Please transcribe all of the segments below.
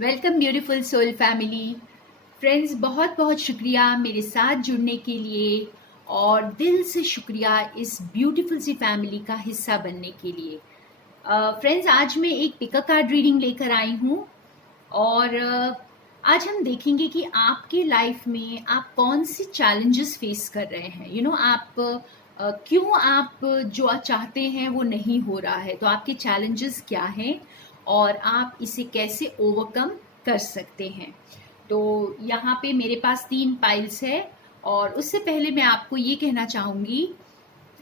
Welcome beautiful soul family. Friends, बहुत बहुत शुक्रिया मेरे साथ जुड़ने के लिए और दिल से शुक्रिया इस ब्यूटीफुल सी फैमिली का हिस्सा बनने के लिए। फ्रेंड्स, आज मैं एक पिकअप कार्ड रीडिंग लेकर आई हूँ और आज हम देखेंगे कि आपके लाइफ में आप कौन सी चैलेंजेस फेस कर रहे हैं। आप क्यों आप जो चाहते हैं वो नहीं हो रहा है, तो आपके चैलेंजेस क्या हैं और आप इसे कैसे ओवरकम कर सकते हैं। तो यहाँ पे मेरे पास 3 पाइल्स है और उससे पहले मैं आपको ये कहना चाहूँगी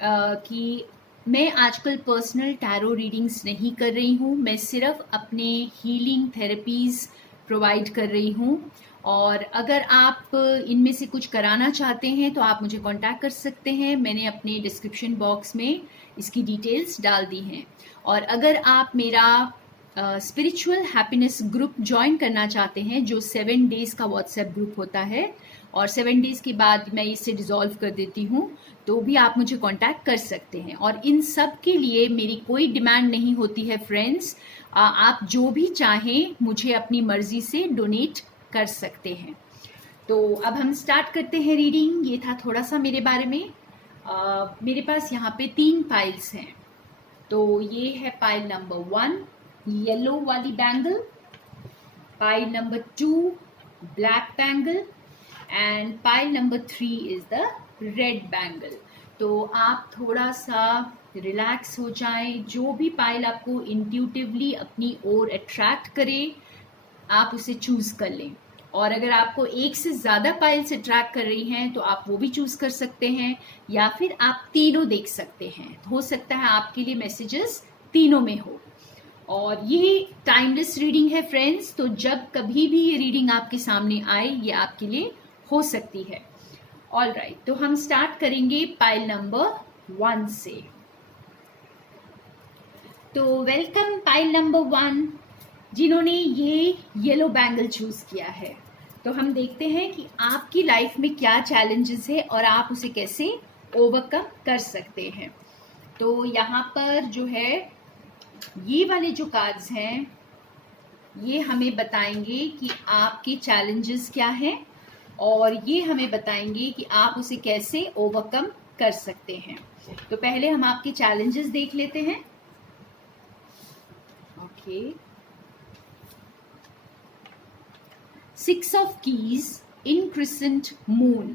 कि मैं आजकल पर्सनल टैरो रीडिंग्स नहीं कर रही हूँ। मैं सिर्फ अपने हीलिंग थेरेपीज़ प्रोवाइड कर रही हूँ और अगर आप इनमें से कुछ कराना चाहते हैं तो आप मुझे कांटेक्ट कर सकते हैं। मैंने अपने डिस्क्रिप्शन बॉक्स में इसकी डिटेल्स डाल दी हैं। और अगर आप मेरा स्पिरिचुअल हैप्पीनेस ग्रुप ज्वाइन करना चाहते हैं, जो 7 डेज़ का व्हाट्सएप ग्रुप होता है और 7 डेज़ के बाद मैं इसे डिज़ोल्व कर देती हूँ, तो भी आप मुझे कांटेक्ट कर सकते हैं। और इन सब के लिए मेरी कोई डिमांड नहीं होती है फ्रेंड्स। आप जो भी चाहें मुझे अपनी मर्जी से डोनेट कर सकते हैं। तो अब हम स्टार्ट करते हैं रीडिंग। ये था थोड़ा सा मेरे बारे में। मेरे पास यहाँ पे 3 पाइल्स हैं। तो ये है पाइल नंबर 1, येलो वाली bangle, pile number 2, black bangle and pile number 3 is the red bangle. तो आप थोड़ा सा रिलैक्स हो जाएं। जो भी पाइल आपको इंट्यूटिवली अपनी ओर अट्रैक्ट करे आप उसे चूज कर लें। और अगर आपको एक से ज़्यादा पाइल्स अट्रैक्ट कर रही हैं तो आप वो भी चूज कर सकते हैं, या फिर आप तीनों देख सकते हैं। हो सकता है आपके लिए मैसेजेस तीनों में हो। और ये टाइमलेस रीडिंग है फ्रेंड्स, तो जब कभी भी ये रीडिंग आपके सामने आए ये आपके लिए हो सकती है। ऑल राइट, तो हम स्टार्ट करेंगे पाइल नंबर 1 से। तो वेलकम पाइल नंबर 1, जिन्होंने ये येलो बैंगल चूज किया है। तो हम देखते हैं कि आपकी लाइफ में क्या चैलेंजेस है और आप उसे कैसे ओवरकम कर सकते हैं। तो यहाँ पर जो है ये वाले जो कार्ड्स हैं ये हमें बताएंगे कि आपके चैलेंजेस क्या हैं और ये हमें बताएंगे कि आप उसे कैसे ओवरकम कर सकते हैं। तो पहले हम आपके चैलेंजेस देख लेते हैं। Okay, 6 of keys in crescent moon,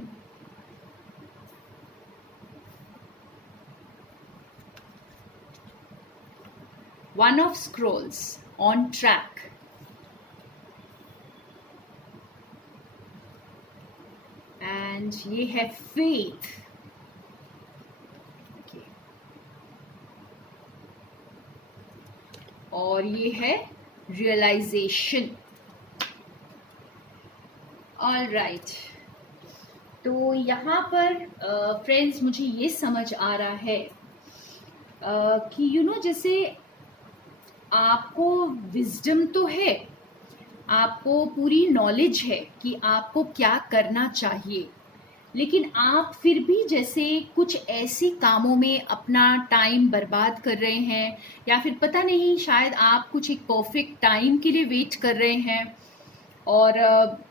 one of scrolls, on track, and ये है faith. Okay. और ये है realization. ऑल राइट, तो यहाँ पर फ्रेंड्स मुझे ये समझ आ रहा है कि जैसे आपको विजडम तो है, आपको पूरी नॉलेज है कि आपको क्या करना चाहिए, लेकिन आप फिर भी जैसे कुछ ऐसे कामों में अपना टाइम बर्बाद कर रहे हैं, या फिर पता नहीं शायद आप कुछ एक परफेक्ट टाइम के लिए वेट कर रहे हैं और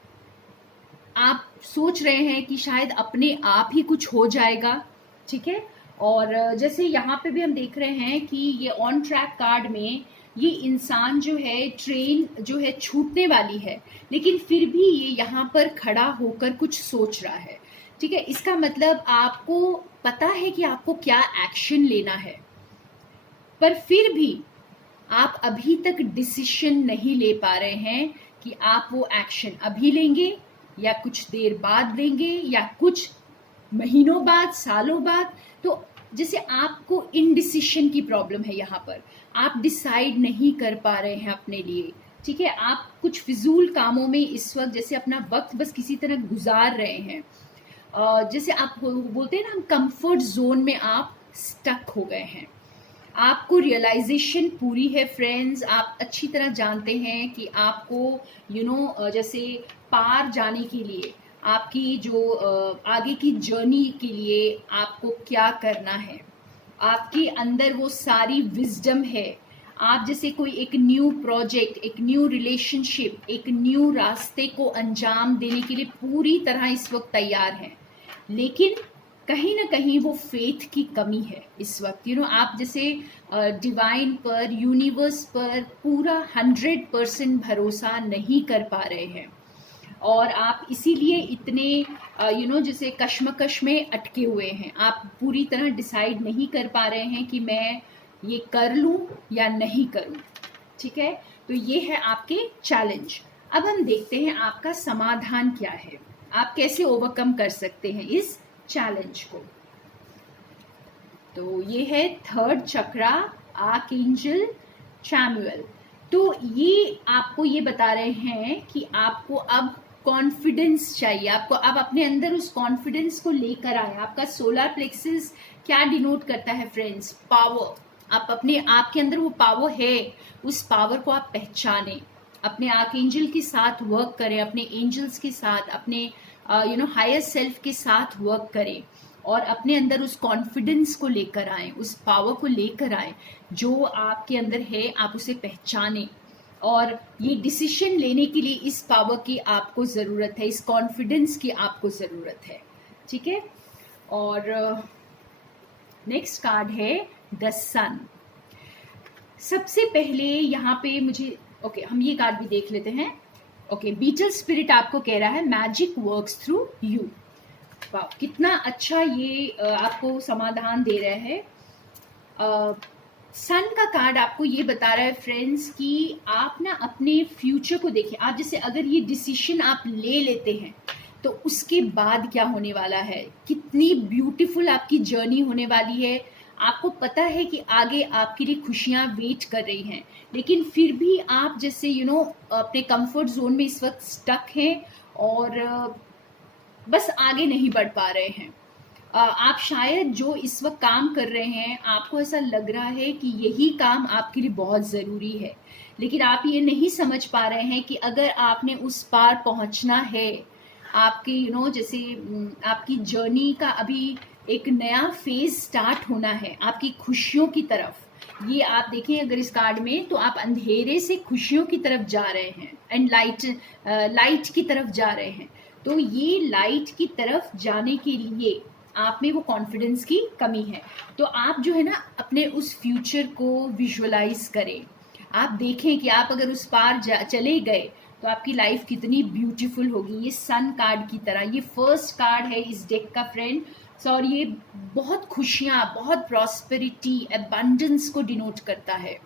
आप सोच रहे हैं कि शायद अपने आप ही कुछ हो जाएगा। ठीक है, और जैसे यहाँ पे भी हम देख रहे हैं कि ये ऑन ट्रैक कार्ड में ये इंसान जो है, ट्रेन जो है छूटने वाली है, लेकिन फिर भी ये यहाँ पर खड़ा होकर कुछ सोच रहा है। ठीक है, इसका मतलब आपको पता है कि आपको क्या एक्शन लेना है, पर फिर भी आप अभी तक डिसीजन नहीं ले पा रहे हैं कि आप वो एक्शन अभी लेंगे या कुछ देर बाद लेंगे या कुछ महीनों बाद, सालों बाद। तो जैसे आपको इनडिसिशन की प्रॉब्लम है, यहाँ पर आप डिसाइड नहीं कर पा रहे हैं अपने लिए। ठीक है, आप कुछ फिजूल कामों में इस वक्त जैसे अपना वक्त बस किसी तरह गुजार रहे हैं। जैसे आप बोलते हैं ना, हम कंफर्ट जोन में आप स्टक हो गए हैं। आपको रियलाइजेशन पूरी है फ्रेंड्स, आप अच्छी तरह जानते हैं कि आपको जैसे पार जाने के लिए, आपकी जो आगे की जर्नी के लिए आपको क्या करना है। आपके अंदर वो सारी विजडम है, आप जैसे कोई एक न्यू प्रोजेक्ट, एक न्यू रिलेशनशिप, एक न्यू रास्ते को अंजाम देने के लिए पूरी तरह इस वक्त तैयार हैं, लेकिन कहीं ना कहीं वो फेथ की कमी है इस वक्त। आप जैसे डिवाइन पर, यूनिवर्स पर पूरा 100% भरोसा नहीं कर पा रहे हैं, और आप इसीलिए इतने जैसे कश्मकश में अटके हुए हैं। आप पूरी तरह डिसाइड नहीं कर पा रहे हैं कि मैं ये कर लूं या नहीं करूं। ठीक है, तो ये है आपके चैलेंज। अब हम देखते हैं आपका समाधान क्या है, आप कैसे ओवरकम कर सकते हैं इस चैलेंज को। तो ये है थर्ड चक्रा, आर्कएंजल चैमुअल। तो ये आपको ये बता रहे हैं कि आपको अब कॉन्फिडेंस चाहिए, आपको अब अपने अंदर उस कॉन्फिडेंस को लेकर आए। आपका सोलर प्लेक्सस क्या डिनोट करता है फ्रेंड्स? पावर। आप अपने आप के अंदर वो पावर है, उस पावर को आप पहचाने, अपने आर्कएंजल के साथ वर्क करें, अपने एंजल्स के साथ, अपने हायर सेल्फ के साथ वर्क करें, और अपने अंदर उस कॉन्फिडेंस को लेकर आए, उस पावर को लेकर आए जो आपके अंदर है। आप उसे पहचाने, और ये डिसीजन लेने के लिए इस पावर की आपको ज़रूरत है, इस कॉन्फिडेंस की आपको ज़रूरत है। ठीक है, और नेक्स्ट कार्ड है द सन। सबसे पहले यहाँ पे मुझे हम ये कार्ड भी देख लेते हैं। बीटल स्पिरिट आपको कह रहा है मैजिक वर्क्स थ्रू यू। वाह, कितना अच्छा ये आपको समाधान दे रहा है। सन का कार्ड आपको ये बता रहा है फ्रेंड्स कि आप ना अपने फ्यूचर को देखिए। आप जैसे अगर ये डिसीजन आप ले लेते हैं तो उसके बाद क्या होने वाला है, कितनी ब्यूटीफुल आपकी जर्नी होने वाली है। आपको पता है कि आगे आपके लिए खुशियां वेट कर रही हैं, लेकिन फिर भी आप जैसे अपने कंफर्ट जोन में इस वक्त स्टक हैं और बस आगे नहीं बढ़ पा रहे हैं। आप शायद जो इस वक्त काम कर रहे हैं, आपको ऐसा लग रहा है कि यही काम आपके लिए बहुत ज़रूरी है, लेकिन आप ये नहीं समझ पा रहे हैं कि अगर आपने उस पार पहुंचना है, आपके जैसे आपकी जर्नी का अभी एक नया फेज स्टार्ट होना है आपकी खुशियों की तरफ। ये आप देखें अगर इस कार्ड में, तो आप अंधेरे से खुशियों की तरफ जा रहे हैं एंड लाइट की तरफ जा रहे हैं। तो ये लाइट की तरफ जाने के लिए आप में वो कॉन्फिडेंस की कमी है। तो आप जो है ना अपने उस फ्यूचर को विजुअलाइज करें। आप देखें कि आप अगर उस पार चले गए तो आपकी लाइफ कितनी ब्यूटीफुल होगी। ये सन कार्ड की तरह, ये फर्स्ट कार्ड है इस डेक का फ्रेंड, और ये बहुत खुशियाँ, बहुत प्रॉस्पेरिटी, एबंडेंस को डिनोट करता है।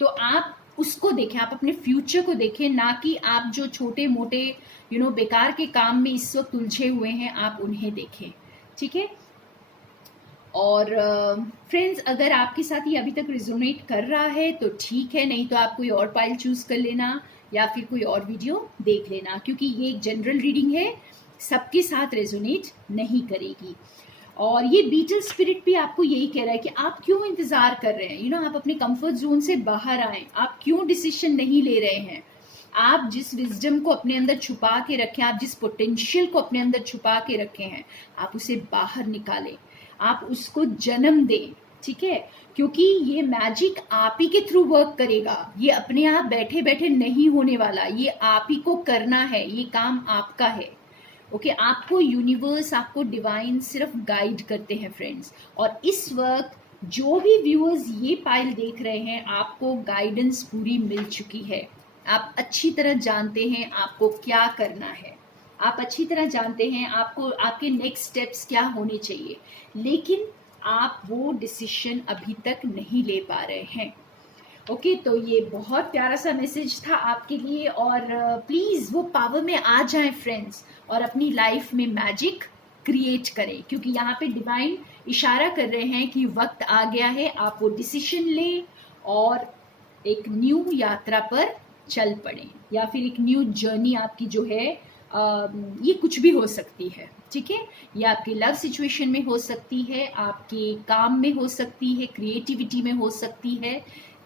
तो आप उसको देखें, आप अपने फ्यूचर को देखें, ना कि आप जो छोटे मोटे बेकार के काम में इस वक्त उलझे हुए हैं आप उन्हें देखें। ठीक है, और फ्रेंड्स अगर आपके साथ ये अभी तक रिजोनेट कर रहा है तो ठीक है, नहीं तो आप कोई और पाइल चूज कर लेना या फिर कोई और वीडियो देख लेना, क्योंकि ये एक जनरल रीडिंग है, सबके साथ रेजोनेट नहीं करेगी। और ये बीटल स्पिरिट भी आपको यही कह रहा है कि आप क्यों इंतजार कर रहे हैं, आप अपने कंफर्ट जोन से बाहर आए, आप क्यों डिसीजन नहीं ले रहे हैं। आप जिस विजडम को अपने अंदर छुपा के रखें, आप जिस पोटेंशियल को अपने अंदर छुपा के रखे हैं, आप उसे बाहर निकालें, आप उसको जन्म दें। ठीक है, क्योंकि ये मैजिक आप ही के थ्रू वर्क करेगा, ये अपने आप बैठे बैठे नहीं होने वाला, ये आप ही को करना है, ये काम आपका है। ओके, आपको यूनिवर्स, आपको डिवाइन सिर्फ गाइड करते हैं फ्रेंड्स। और इस वक्त जो भी व्यूअर्स ये पाइल देख रहे हैं, आपको गाइडेंस पूरी मिल चुकी है। आप अच्छी तरह जानते हैं आपको क्या करना है, आप अच्छी तरह जानते हैं आपको आपके नेक्स्ट स्टेप्स क्या होने चाहिए, लेकिन आप वो डिसीजन अभी तक नहीं ले पा रहे हैं। ओके, तो ये बहुत प्यारा सा मैसेज था आपके लिए, और प्लीज़ वो पावर में आ जाएं फ्रेंड्स, और अपनी लाइफ में मैजिक क्रिएट करें, क्योंकि यहाँ पे डिवाइन इशारा कर रहे हैं कि वक्त आ गया है, आप वो डिसीजन लें और एक न्यू यात्रा पर चल पड़े, या फिर एक न्यू जर्नी आपकी जो है ये कुछ भी हो सकती है। ठीक है, ये आपके लव सिचुएशन में हो सकती है, आपके काम में हो सकती है, क्रिएटिविटी में हो सकती है,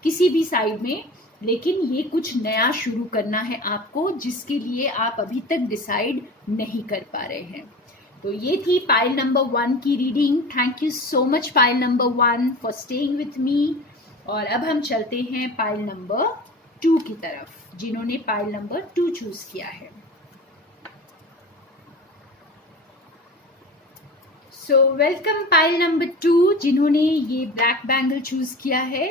किसी भी साइड में, लेकिन ये कुछ नया शुरू करना है आपको, जिसके लिए आप अभी तक डिसाइड नहीं कर पा रहे हैं। तो ये थी पाइल नंबर 1 की reading. Thank you so much pile number 1 for staying with me. और अब हम चलते हैं पाइल नंबर 2 की तरफ, जिन्होंने पाइल नंबर 2 चूज किया है। सो वेलकम पाइल नंबर 2, जिन्होंने ये ब्लैक बैंगल चूज किया है।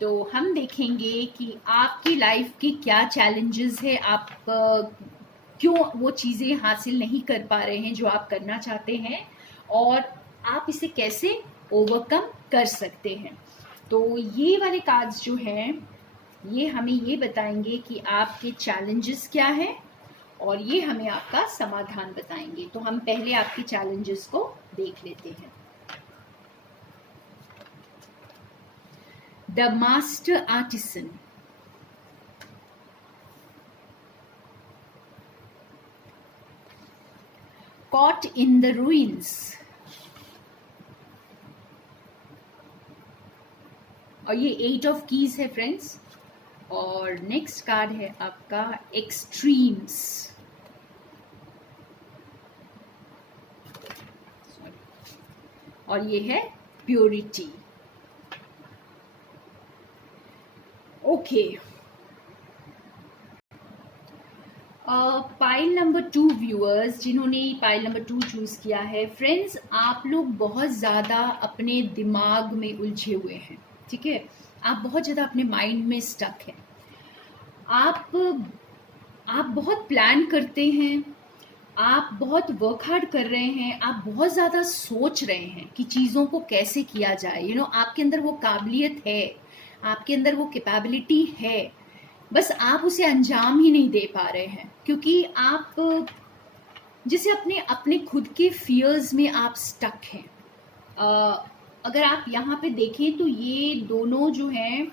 तो हम देखेंगे कि आपकी लाइफ के क्या चैलेंजेस है, आप क्यों वो चीज़ें हासिल नहीं कर पा रहे हैं जो आप करना चाहते हैं, और आप इसे कैसे ओवरकम कर सकते हैं। तो ये वाले कार्ड्स जो हैं ये हमें ये बताएंगे कि आपके चैलेंजेस क्या हैं, और ये हमें आपका समाधान बताएंगे। तो हम पहले आपके चैलेंजेस को देख लेते हैं। The master artisan, caught in the ruins, और ये 8 ऑफ कीज है फ्रेंड्स। और नेक्स्ट कार्ड है आपका एक्सट्रीम्स, और ये है purity. Okay, pile number 2 viewers, जिन्होंने पाइल नंबर 2 चूज किया है, फ्रेंड्स आप लोग बहुत ज़्यादा अपने दिमाग में उलझे हुए हैं, ठीक है। आप बहुत ज़्यादा अपने माइंड में स्टक हैं। आप बहुत प्लान करते हैं, आप बहुत वर्क हार्ड कर रहे हैं, आप बहुत ज़्यादा सोच रहे हैं कि चीज़ों को कैसे किया जाए। आपके अंदर वो काबिलियत है, आपके अंदर वो कैपेबिलिटी है, बस आप उसे अंजाम ही नहीं दे पा रहे हैं, क्योंकि आप जैसे अपने अपने खुद के फियर्स में आप स्टक हैं। अगर आप यहाँ पे देखें तो ये दोनों जो हैं,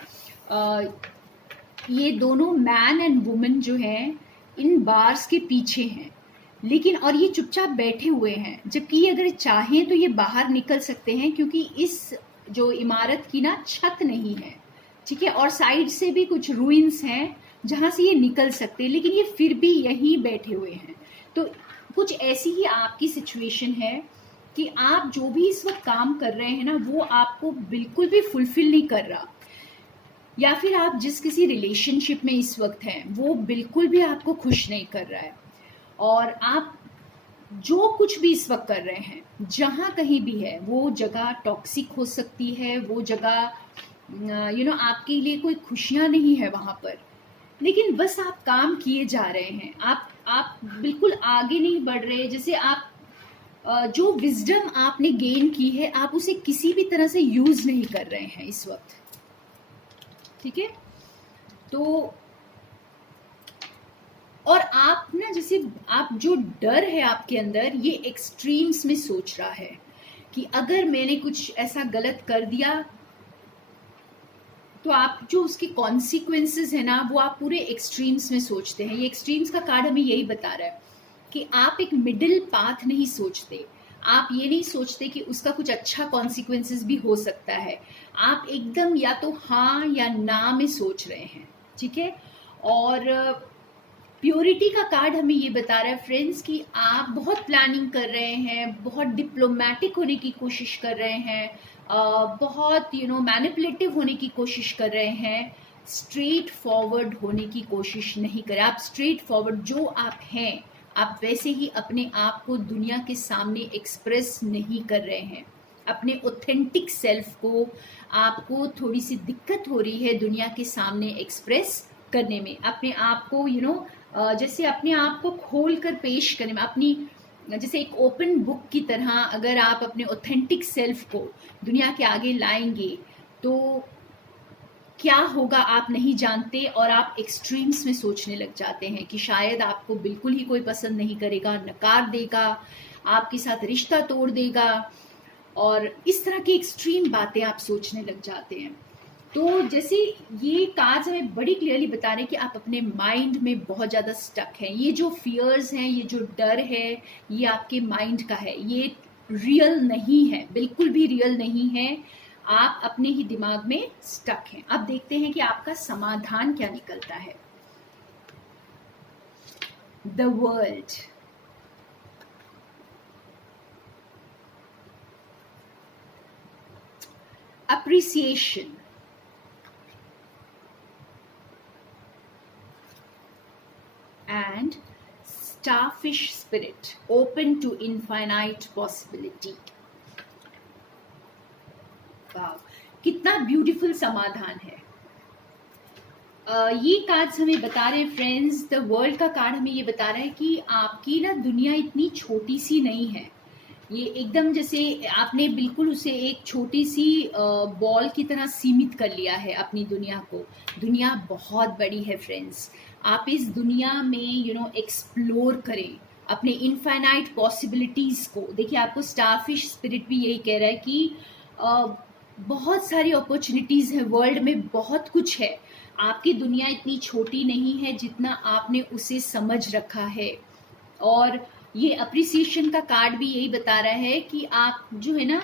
ये दोनों मैन एंड वुमेन जो हैं इन बार्स के पीछे हैं, लेकिन और ये चुपचाप बैठे हुए हैं, जबकि अगर चाहें तो ये बाहर निकल सकते हैं, क्योंकि इस जो इमारत की ना छत नहीं है, ठीक है, और साइड से भी कुछ रूइंस हैं जहां से ये निकल सकते हैं, लेकिन ये फिर भी यहीं बैठे हुए हैं। तो कुछ ऐसी ही आपकी सिचुएशन है कि आप जो भी इस वक्त काम कर रहे हैं ना, वो आपको बिल्कुल भी फुलफिल नहीं कर रहा, या फिर आप जिस किसी रिलेशनशिप में इस वक्त हैं वो बिल्कुल भी आपको खुश नहीं कर रहा है, और आप जो कुछ भी इस वक्त कर रहे हैं, जहां कहीं भी है, वो जगह टॉक्सिक हो सकती है, वो जगह आपके लिए कोई खुशियां नहीं है वहां पर, लेकिन बस आप काम किए जा रहे हैं, आप बिल्कुल आगे नहीं बढ़ रहे। जैसे आप जो विजडम आपने गेन की है, आप उसे किसी भी तरह से यूज नहीं कर रहे हैं इस वक्त, ठीक है। तो और आप ना, जैसे आप जो डर है आपके अंदर, ये एक्सट्रीम्स में सोच रहा है कि अगर मैंने कुछ ऐसा गलत कर दिया तो आप जो उसके कॉन्सिक्वेंसेस है ना, वो आप पूरे एक्सट्रीम्स में सोचते हैं। ये एक्सट्रीम्स का कार्ड हमें यही बता रहा है कि आप एक मिडिल पाथ नहीं सोचते, आप ये नहीं सोचते कि उसका कुछ अच्छा कॉन्सिक्वेंसेस भी हो सकता है। आप एकदम या तो हाँ या ना में सोच रहे हैं, ठीक है। और प्योरिटी का कार्ड हमें ये बता रहा है फ्रेंड्स कि आप बहुत प्लानिंग कर रहे हैं, बहुत डिप्लोमेटिक होने की कोशिश कर रहे हैं, बहुत मैनिपुलेटिव होने की कोशिश कर रहे हैं, स्ट्रेट फॉरवर्ड होने की कोशिश नहीं करें। आप स्ट्रेट फॉरवर्ड जो आप हैं, आप वैसे ही अपने आप को दुनिया के सामने एक्सप्रेस नहीं कर रहे हैं। अपने ऑथेंटिक सेल्फ को आपको थोड़ी सी दिक्कत हो रही है दुनिया के सामने एक्सप्रेस करने में, अपने आप को जैसे अपने आप को खोल कर पेश करने में, अपनी जैसे एक ओपन बुक की तरह अगर आप अपने ऑथेंटिक सेल्फ को दुनिया के आगे लाएंगे तो क्या होगा आप नहीं जानते, और आप एक्सट्रीम्स में सोचने लग जाते हैं कि शायद आपको बिल्कुल ही कोई पसंद नहीं करेगा, नकार देगा, आपके साथ रिश्ता तोड़ देगा, और इस तरह की एक्सट्रीम बातें आप सोचने लग जाते हैं। तो जैसे ये कार्ड्स हमें बड़ी क्लियरली बता रहे हैं कि आप अपने माइंड में बहुत ज़्यादा स्टक हैं। ये जो फियर्स हैं, ये जो डर है, ये आपके माइंड का है, ये रियल नहीं है, बिल्कुल भी रियल नहीं है। आप अपने ही दिमाग में स्टक हैं। अब देखते हैं कि आपका समाधान क्या निकलता है। The world, appreciation, and starfish spirit, open to infinite possibility. वाह, कितना ब्यूटीफुल समाधान है। ये कार्ड्स हमें बता रहे हैं फ्रेंड्स, द वर्ल्ड का कार्ड हमें ये बता रहा है कि आपकी ना दुनिया इतनी छोटी सी नहीं है। ये एकदम जैसे आपने बिल्कुल उसे एक छोटी सी बॉल की तरह सीमित कर लिया है अपनी दुनिया को। दुनिया बहुत बड़ी है फ्रेंड्स, आप इस दुनिया में एक्सप्लोर करें अपने इनफाइनाइट पॉसिबिलिटीज़ को। देखिए, आपको स्टारफिश स्पिरिट भी यही कह रहा है कि बहुत सारी अपॉर्चुनिटीज़ हैं वर्ल्ड में, बहुत कुछ है। आपकी दुनिया इतनी छोटी नहीं है जितना आपने उसे समझ रखा है। और ये अप्रिसिएशन का कार्ड भी यही बता रहा है कि आप जो है ना,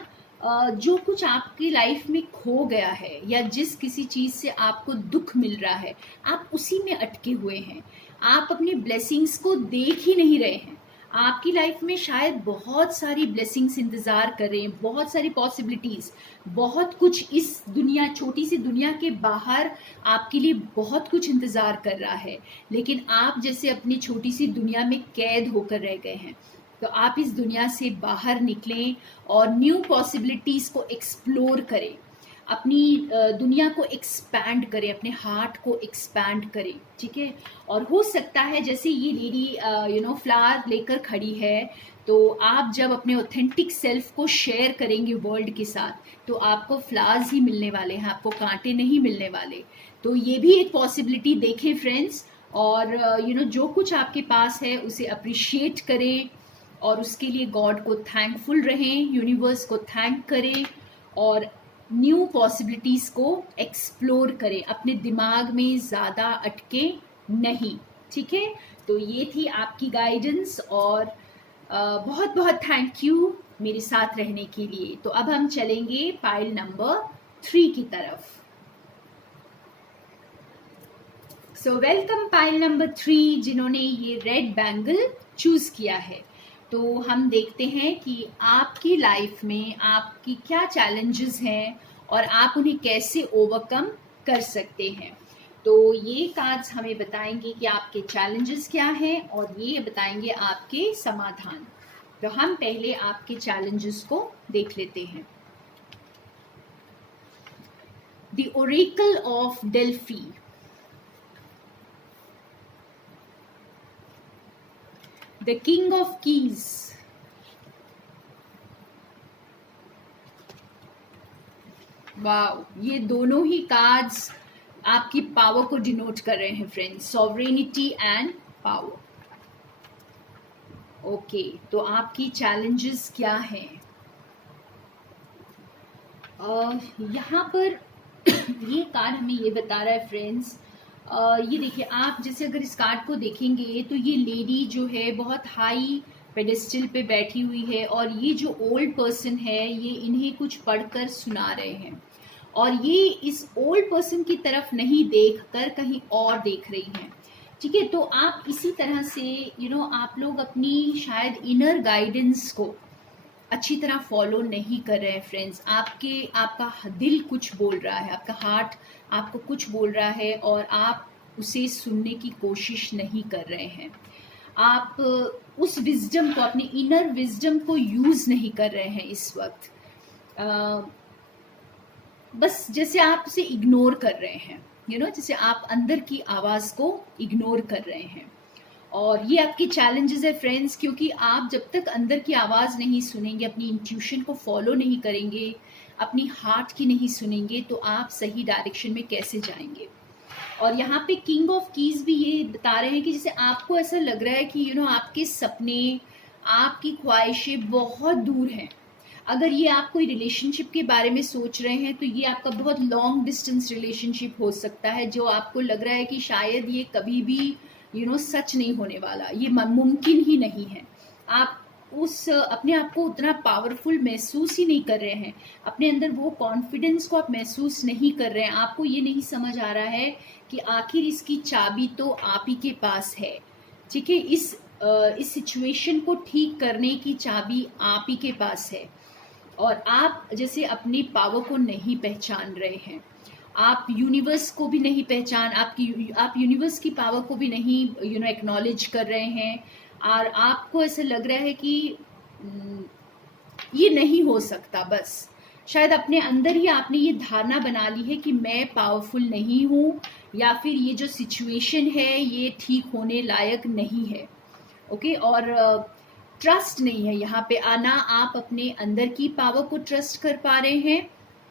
जो कुछ आपकी लाइफ में खो गया है या जिस किसी चीज़ से आपको दुख मिल रहा है, आप उसी में अटके हुए हैं। आप अपनी ब्लेसिंग्स को देख ही नहीं रहे हैं। आपकी लाइफ में शायद बहुत सारी ब्लेसिंग्स इंतज़ार कर रहे हैं, बहुत सारी पॉसिबिलिटीज़, बहुत कुछ इस दुनिया, छोटी सी दुनिया के बाहर आपके लिए बहुत कुछ इंतज़ार कर रहा है, लेकिन आप जैसे अपनी छोटी सी दुनिया में कैद होकर रह गए हैं। तो आप इस दुनिया से बाहर निकलें और न्यू पॉसिबिलिटीज़ को एक्सप्लोर करें, अपनी दुनिया को एक्सपैंड करें, अपने हार्ट को एक्सपैंड करें, ठीक है। और हो सकता है जैसे ये लेडी फ्लावर लेकर खड़ी है, तो आप जब अपने ऑथेंटिक सेल्फ को शेयर करेंगे वर्ल्ड के साथ, तो आपको फ्लावर्स ही मिलने वाले हैं, आपको कांटे नहीं मिलने वाले। तो ये भी एक पॉसिबिलिटी देखें फ्रेंड्स। और जो कुछ आपके पास है उसे अप्रिशिएट करें और उसके लिए गॉड को थैंकफुल रहें, यूनिवर्स को थैंक करें और न्यू पॉसिबिलिटीज़ को एक्सप्लोर करें, अपने दिमाग में ज़्यादा अटके नहीं, ठीक है। तो ये थी आपकी गाइडेंस और बहुत बहुत थैंक यू मेरे साथ रहने के लिए। तो अब हम चलेंगे पाइल नंबर 3 की तरफ। सो वेलकम पाइल नंबर 3 जिन्होंने ये रेड बैंगल चूज किया है। तो हम देखते हैं कि आपकी लाइफ में आपकी क्या चैलेंजेस हैं और आप उन्हें कैसे ओवरकम कर सकते हैं। तो ये कार्ड्स हमें बताएंगे कि आपके चैलेंजेस क्या हैं और ये बताएंगे आपके समाधान। तो हम पहले आपके चैलेंजेस को देख लेते हैं। The Oracle of Delphi, The King of Keys, wow, ये दोनों ही कार्ड्स आपकी पावर को डिनोट कर रहे हैं friends, sovereignty and power. Okay, तो आपकी चैलेंजेस क्या हैं? यहाँ पर ये कार्ड हमें ये बता रहा है फ्रेंड्स, ये देखिए, आप जैसे अगर इस कार्ड को देखेंगे तो ये लेडी जो है बहुत हाई पेडेस्टल पे बैठी हुई है और ये जो ओल्ड पर्सन है ये इन्हें कुछ पढ़कर सुना रहे हैं और ये इस ओल्ड पर्सन की तरफ नहीं देखकर कहीं और देख रही हैं, ठीक है। तो आप इसी तरह से आप लोग अपनी शायद इनर गाइडेंस को अच्छी तरह फॉलो नहीं कर रहे हैं फ्रेंड्स। आपका दिल कुछ बोल रहा है, आपका हार्ट आपको कुछ बोल रहा है और आप उसे सुनने की कोशिश नहीं कर रहे हैं। आप उस विजडम को, अपने इनर विजडम को यूज नहीं कर रहे हैं इस वक्त। बस जैसे आप उसे इग्नोर कर रहे हैं, जैसे आप अंदर की आवाज को इग्नोर कर रहे हैं। और ये आपकी चैलेंजेस है फ्रेंड्स, क्योंकि आप जब तक अंदर की आवाज़ नहीं सुनेंगे, अपनी इंट्यूशन को फॉलो नहीं करेंगे, अपनी हार्ट की नहीं सुनेंगे, तो आप सही डायरेक्शन में कैसे जाएंगे। और यहाँ पे किंग ऑफ कीज भी ये बता रहे हैं कि जैसे आपको ऐसा लग रहा है कि आपके सपने, आपकी ख्वाहिशें बहुत दूर हैं। अगर ये आप कोई रिलेशनशिप के बारे में सोच रहे हैं तो ये आपका बहुत लॉन्ग डिस्टेंस रिलेशनशिप हो सकता है, जो आपको लग रहा है कि शायद ये कभी भी सच नहीं होने वाला, ये मुमकिन ही नहीं है। आप अपने आप को उतना पावरफुल महसूस ही नहीं कर रहे हैं, अपने अंदर वो कॉन्फिडेंस को आप महसूस नहीं कर रहे हैं। आपको ये नहीं समझ आ रहा है कि आखिर इसकी चाबी तो आप ही के पास है, ठीक है। इस सिचुएशन को ठीक करने की चाबी आप ही के पास है और आप जैसे अपनी पावर को नहीं पहचान रहे हैं। आप यूनिवर्स को भी नहीं आप यूनिवर्स की पावर को भी नहीं एक्नॉलेज कर रहे हैं, और आपको ऐसा लग रहा है कि ये नहीं हो सकता। बस शायद अपने अंदर ही आपने ये धारणा बना ली है कि मैं पावरफुल नहीं हूँ, या फिर ये जो सिचुएशन है ये ठीक होने लायक नहीं है। ओके, और ट्रस्ट नहीं है यहाँ पे। ना आप अपने अंदर की पावर को ट्रस्ट कर पा रहे हैं,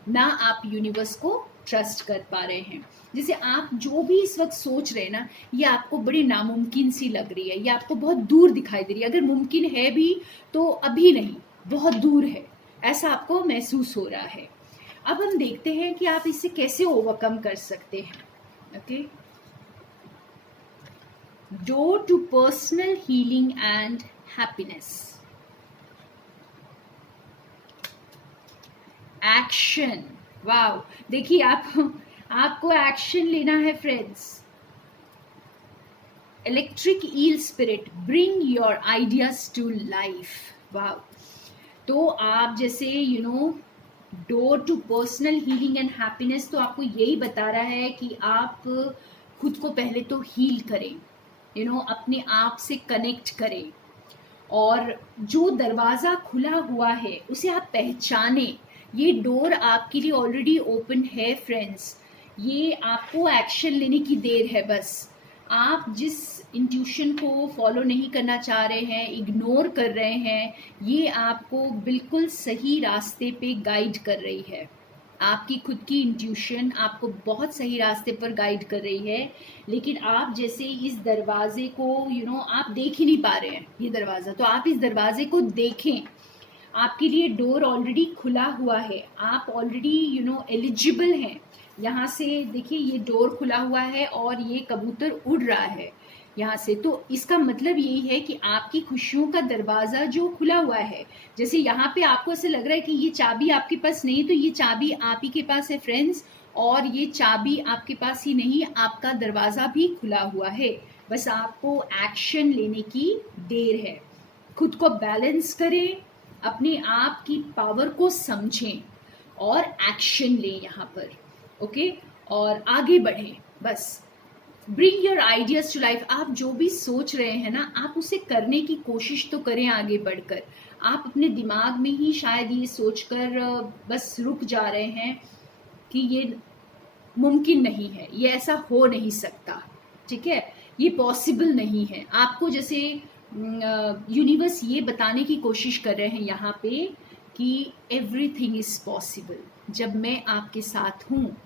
ना आप यूनिवर्स को ट्रस्ट कर पा रहे हैं। जैसे आप जो भी इस वक्त सोच रहे हैं ना, ये आपको बड़ी नामुमकिन सी लग रही है, ये आपको बहुत दूर दिखाई दे रही है। अगर मुमकिन है भी तो अभी नहीं, बहुत दूर है, ऐसा आपको महसूस हो रहा है। अब हम देखते हैं कि आप इसे कैसे ओवरकम कर सकते हैं। Okay, door to personal healing and happiness. Action, wow, देखिए आपको एक्शन लेना है friends. Electric eel spirit, bring your ideas to life. Wow, तो आप जैसे door to personal healing and happiness, तो आपको यही बता रहा है कि आप खुद को पहले तो हील करें, अपने आप से कनेक्ट करें, और जो दरवाज़ा खुला हुआ है उसे आप पहचानें। ये डोर आपके लिए ऑलरेडी ओपन है फ्रेंड्स, ये आपको एक्शन लेने की देर है। बस आप जिस इंट्यूशन को फॉलो नहीं करना चाह रहे हैं, इग्नोर कर रहे हैं, ये आपको बिल्कुल सही रास्ते पे गाइड कर रही है। आपकी खुद की इंट्यूशन आपको बहुत सही रास्ते पर गाइड कर रही है, लेकिन आप जैसे इस दरवाजे को आप देख ही नहीं पा रहे हैं ये दरवाज़ा, तो आप इस दरवाजे को देखें। आपके लिए डोर ऑलरेडी खुला हुआ है, आप ऑलरेडी एलिजिबल हैं। यहाँ से देखिए, ये डोर खुला हुआ है और ये कबूतर उड़ रहा है यहाँ से, तो इसका मतलब यही है कि आपकी खुशियों का दरवाज़ा जो खुला हुआ है, जैसे यहाँ पे आपको ऐसे लग रहा है कि ये चाबी आपके पास नहीं, तो ये चाबी आप ही के पास है फ्रेंड्स, और ये चाबी आपके पास ही नहीं, आपका दरवाज़ा भी खुला हुआ है। बस आपको एक्शन लेने की देर है। खुद को बैलेंस करें, अपने आप की पावर को समझें और एक्शन लें यहाँ पर। ओके, और आगे बढ़ें। बस bring your ideas to life. आप जो भी सोच रहे हैं ना, आप उसे करने की कोशिश तो करें आगे बढ़कर। आप अपने दिमाग में ही शायद ये सोचकर बस रुक जा रहे हैं कि ये मुमकिन नहीं है, ये ऐसा हो नहीं सकता, ठीक है, ये पॉसिबल नहीं है। आपको जैसे यूनिवर्स ये बताने की कोशिश कर रहे हैं यहाँ पे कि एवरीथिंग इज पॉसिबल। जब मैं आपके साथ हूँ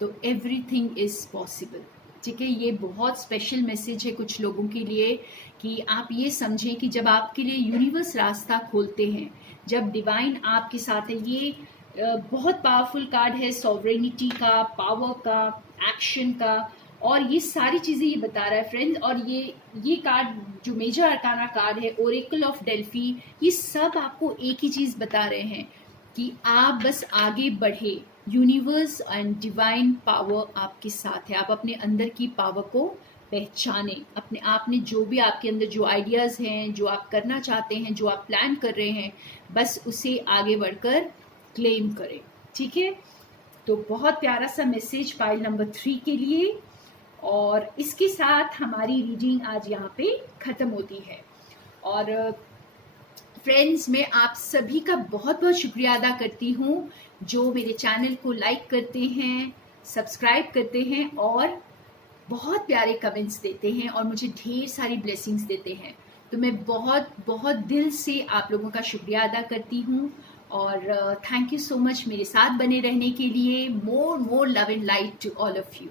तो एवरीथिंग इज पॉसिबल, ठीक है। ये बहुत स्पेशल मैसेज है कुछ लोगों के लिए कि आप ये समझें कि जब आपके लिए यूनिवर्स रास्ता खोलते हैं, जब डिवाइन आपके साथ है, ये बहुत पावरफुल कार्ड है, सॉवरेनिटी का, पावर का, एक्शन का, और ये सारी चीज़ें ये बता रहा है फ्रेंड्स। और ये कार्ड जो मेजर अरकाना कार्ड है, ओरेकल ऑफ डेल्फी, ये सब आपको एक ही चीज़ बता रहे हैं कि आप बस आगे बढ़े। यूनिवर्स एंड डिवाइन पावर आपके साथ है। आप अपने अंदर की पावर को पहचाने, अपने आप में जो भी आपके अंदर जो आइडियाज़ हैं, जो आप करना चाहते हैं, जो आप प्लान कर रहे हैं, बस उसे आगे बढ़कर क्लेम करें, ठीक है। तो बहुत प्यारा सा मैसेज पाइल नंबर 3 के लिए, और इसके साथ हमारी रीडिंग आज यहाँ पे ख़त्म होती है। और फ्रेंड्स, मैं आप सभी का बहुत बहुत शुक्रिया अदा करती हूँ जो मेरे चैनल को लाइक करते हैं, सब्सक्राइब करते हैं, और बहुत प्यारे कमेंट्स देते हैं, और मुझे ढेर सारी ब्लेसिंग्स देते हैं। तो मैं बहुत बहुत दिल से आप लोगों का शुक्रिया अदा करती हूँ, और थैंक यू सो मच मेरे साथ बने रहने के लिए। More love and light to all of you.